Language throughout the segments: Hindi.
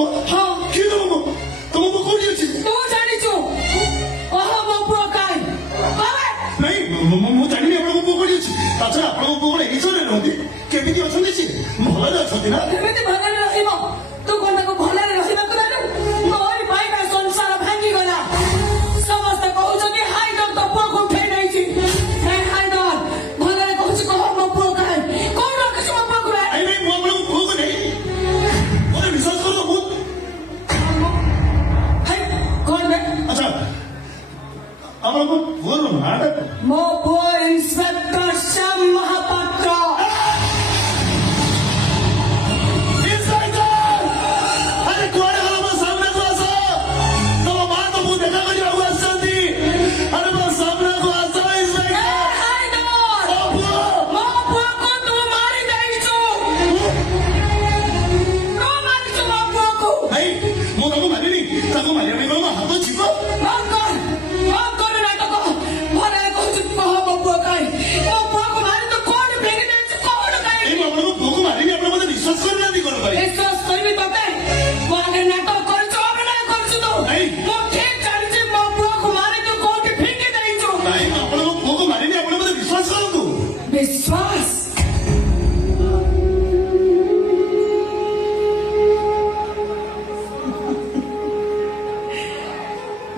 पुआ हाँ किए तुम पुआ कौन अच्छी तू जानी छु ओह मो पुआ काय बाबा नहीं मु जानी आपण पुआ कौन अच्छी अच्छा आपण पुआ कोन एइसरे रहती केमिति अछंती छि भले अछंती ना केमिति भले रहिबो तू कोन ताको भले रहिबा को दानु मोर भाई का संसार भांगी गला समस्त कहू कि हाय तो पुआ को उठे नहीं छि हे हाय दर भले कहू छि कह मो पुआ काय कोन रख छि मो पुआ को आई नहीं मु आपण पुआ को नहीं मोरे विश्वास कर दो हाय कोन बे अच्छा आपण को बोल नाटक मो पुआ इंस्पेक्टर श्याम महापात्र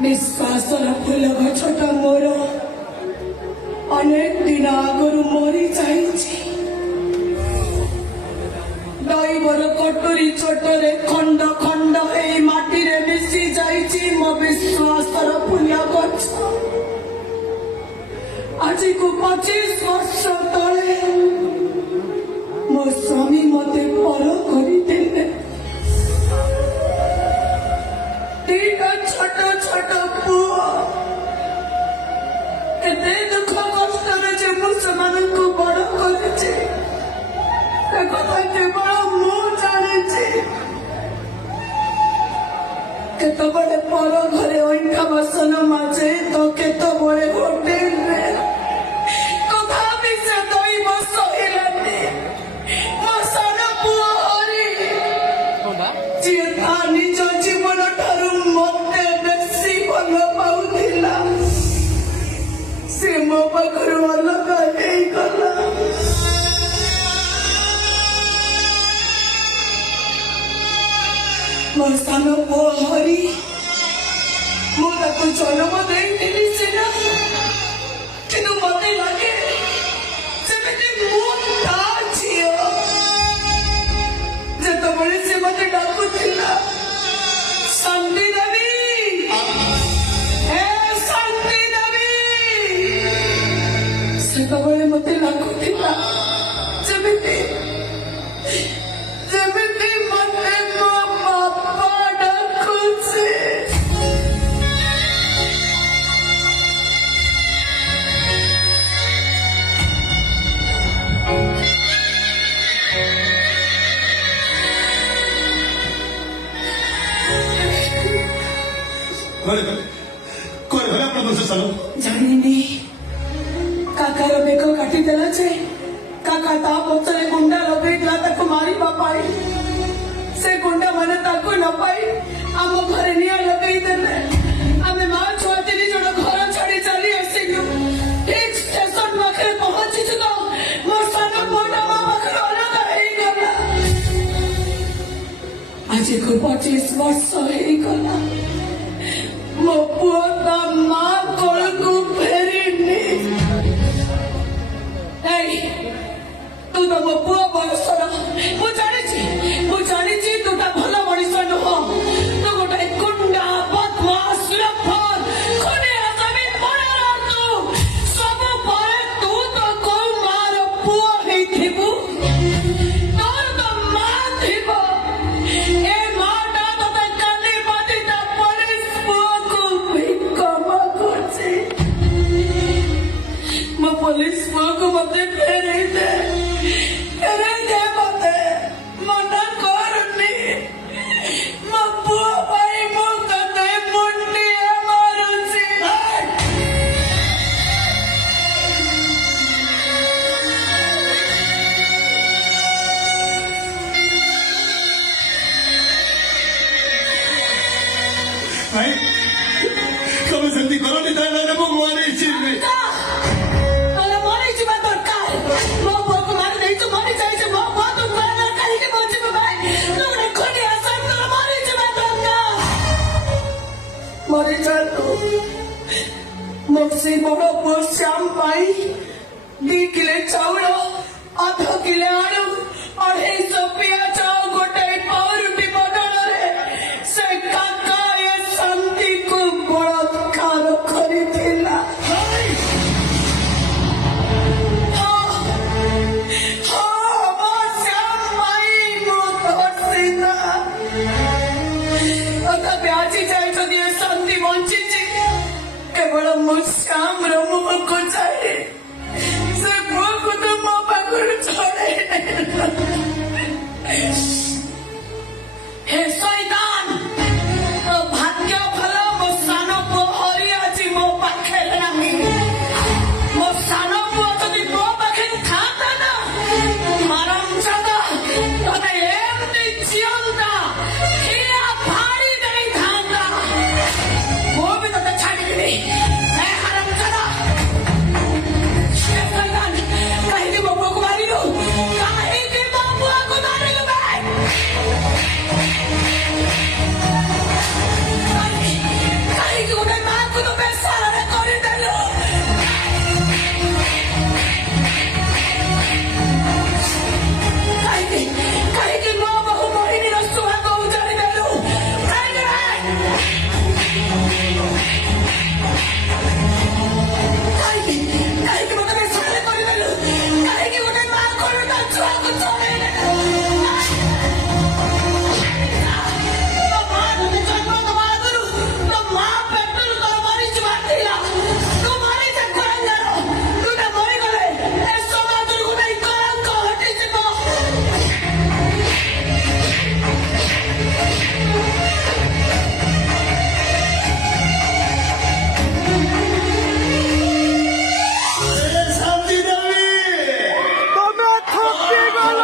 विश्वासर फूल गछटा मोर अनेक दिन आगु मरी जाइछि दैवर कटोरी चोटरे खंड खंड ए माटी रे मिसी जाइछि मो विश्वासर फूल गछ आज को 25 वर्ष तले मो स्वामी मते पर करि देले छोट छोट पुआ केते दुख कष्ट जे मुसलमानଙ୍କୁ बड़ କରିଛି ସେ କଥା କେବଳ ମୁଁ ଜାଣିଛି କେତେବେଳେ ପର ଘରେ ଅଇଁଠା ବାସନ ମାଜେ ତ କେତେବେଳେ ହୋଟେଲରେ କଥା ବି ସେ ଦଇବ ସହିଲାନି ମୋ ସାନ ପୁଅ ହରି ଯିଏ ତା ନିଜ ଜୀବନ ଠାରୁ ମତେ ବେଶୀ ଭଲ ପାଉଥିଲା ସେ ମୋ ପାଖରୁ ଅଲଗା ହେଇଗଲା ମୋ ସାନ ପୁଅ ହରି ମୁଁ ତାକୁ ଜନ୍ମ ଦେଇଥିଲି ସିନା କିନ୍ତୁ ମତେ ଲାଗେ ସେମିତି ମୁଁ ତା ଝିଅ ଯେତେବେଳେ ସେ ମତେ ଡାକୁଥିଲା ଶାନ୍ତି ଦେବୀ ଶାନ୍ତି ଦେବୀ ସେତେବେଳେ ମତେ ଲାଗୁଥିଲା ଯେମିତି ଯେମିତି ମତେ ମୋ ବାପା ଡାକୁଛି ଜାଣିନି କାକାର ବେକ କାଟିଦେଲା ଯେ କାକା ତା ପଛରେ ଗୁଣ୍ଡା ଲଗେଇଥିଲା ତାକୁ ମାରିବା ପାଇଁ ସେ ଗୁଣ୍ଡା ମାନେ ତାକୁ ନ ପାଇ ଆମ ଘରେ ନିଆଁ ଲଗେଇଦେଲେ ଆମେ ମା ଛୁଆ 3 ଜଣ ଘର ଛାଡି ଚାଲି ଆସିଲୁ ଠିକ ଷ୍ଟେସନ ପାଖରେ ପହଞ୍ଚିଛୁ ତ ମୋ ସାନ ପୁଅଟା ମୋ ପାଖରେ ଅଲଗା ହେଇଗଲା ଆଜିକୁ 25 ବର୍ଷ ହେଇଗଲା ମୋ ପୁଅ ତା ମା କୋଳକୁ ଫେରିନି ଏଇ ତୁ ତ ମୋ ପୁଅ ବୟସର ମୁଁ ଜାଣିଛି ତୁ ତା ଭଲ ମଣିଷ ନୁହଁ ତୁ ଗୋଟେ ଗୁଣ୍ଡା ବଦମାସ ଲଫର ଖୁନିଆ ଜମିନ ପଡ଼ାର ତୁ ସବୁ ପରେ ତୁ ତ କୋଉ ମାର ପୁଅ ହେଇଥିବୁ ତୋର ତ ମା ଥିବ ଏ ମାଟା ତତେ କାଲି ବାଟି ତା ପୋଲିସ ପୁଅକୁ ଭିକ ମାଗୁଛି ମୋ ପୋଲିସ ପୁଅକୁ ମତେ ଫେରେଇ ଦେ से बड़ पुओ श्याम पाई 2 किलो चाउल 1/2 किलो आलू 250 पियाज गोटे पावरुटी बदल से काका ये शांति को बलात्कार करिथिला। केवल मो श्याम मुह को चाहे से पुओ को तो मो पाखर छोड़े हे शैतान तो भाग्य फल मो सान पुओ हरि आज मो पाखे नहीं मो सान पुओ जदि मो पाखे थाता ना मारम सदा तने एमती जियंता हिया फाड़ी देई थाता वो भी तो छाड़ी मैं हरम सदा शैतान कहीं के बबुआ को मारी दो कहीं के बबुआ को मारी दो कहीं के उन्हें मां को तो पैसा लगा कर दे लो कहीं के मां बहु मोहिनी रस्तुआ को उजाड़ी दे लो कहीं के मतलब पैसा लगा कर दे लो कहीं के उन्हें मां को ना छुआ को छोड़े শান্তি দেবী তুমি ঠকি গেল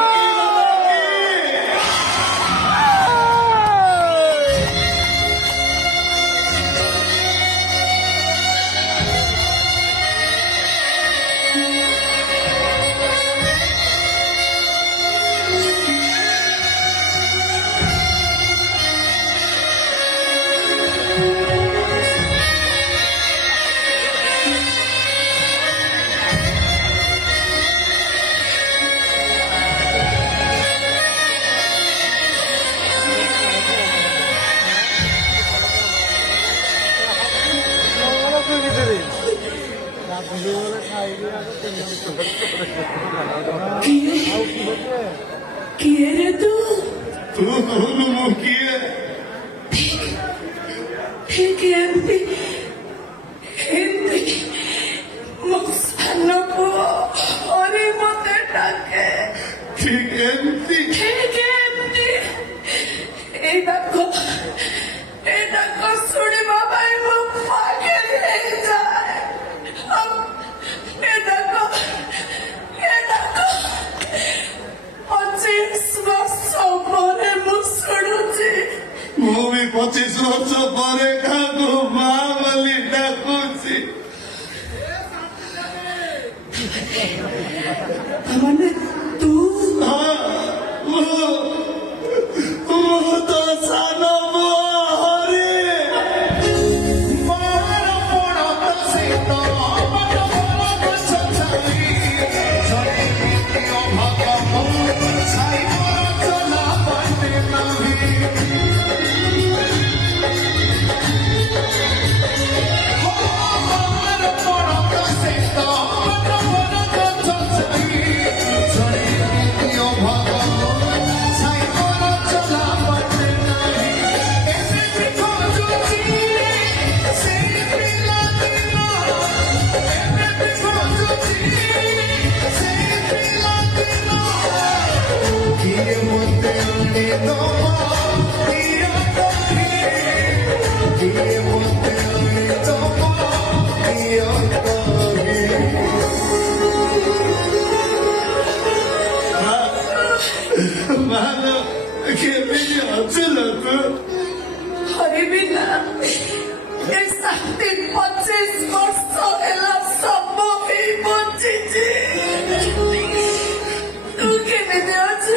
किए रे तू तू मुखिए ठीक एमती एमती मो सान पुओ हरि मते डाके ঠিক এমতি ठीक एमती ए डाको सुनी बाबा मो पाके ले जाए ए डाको 25 वर्ष ପରେ ମୁଁ ଶୁଣୁଛି ମୁଁ ବି 25 ବର୍ଷ ପରେ କାହାକୁ ମା ବୋଲି ଡାକୁଛି ମାନେ ତୁ ମୁଁ ତ ସାନ ପୁଅ ହରି हरि बिना ए शांति 25 वर्ष ହେଲା ସବୁ ବି ବଞ୍ଚିଛି ତୁ କେମିତି ଅଛୁ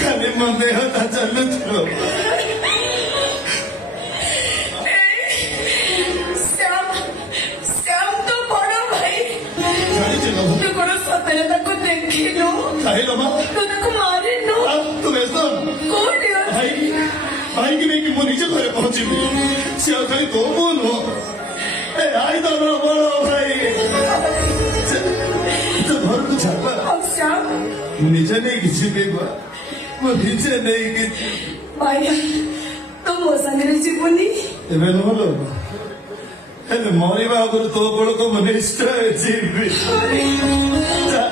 ଖାଲି ମୋ ଦେହଟା ଚାଲୁଥିବ ଶ୍ୟାମ मैंने तक देखिलु ଖାଇଲ ମା ତୁ ତାକୁ ମାରିନୁ ତୁ ବ୍ୟସ୍ତ କୋଉଠି ଅଛି? ଭାଇ ଭାଇକି ନେଇକି ମୁଁ ନିଜ ଘରେ ପହଞ୍ଚିବି ସେ ଆଉ ଖାଲି ତୋ ପୁଅ ନୁହଁ ଏ ଆଇ ତମର ବଡ ଭାଇ ତୁ ଘରକୁ ଛାଡ ଅକ୍ସା ମୁଁ ନିଜେ ନେଇକି ଯିବି ମୁଁ ନିଜେ ନେଇକି ଭାଇଆ ତୁ ମୋ ସାଙ୍ଗରେ ଯିବୁନି ଏବେ ନୁହଁ ହେଲେ ମରିବା ଆଗରୁ ତୋ ବଳକୁ ମୁଁ ନିଶ୍ଚୟ ଯିବି ଯା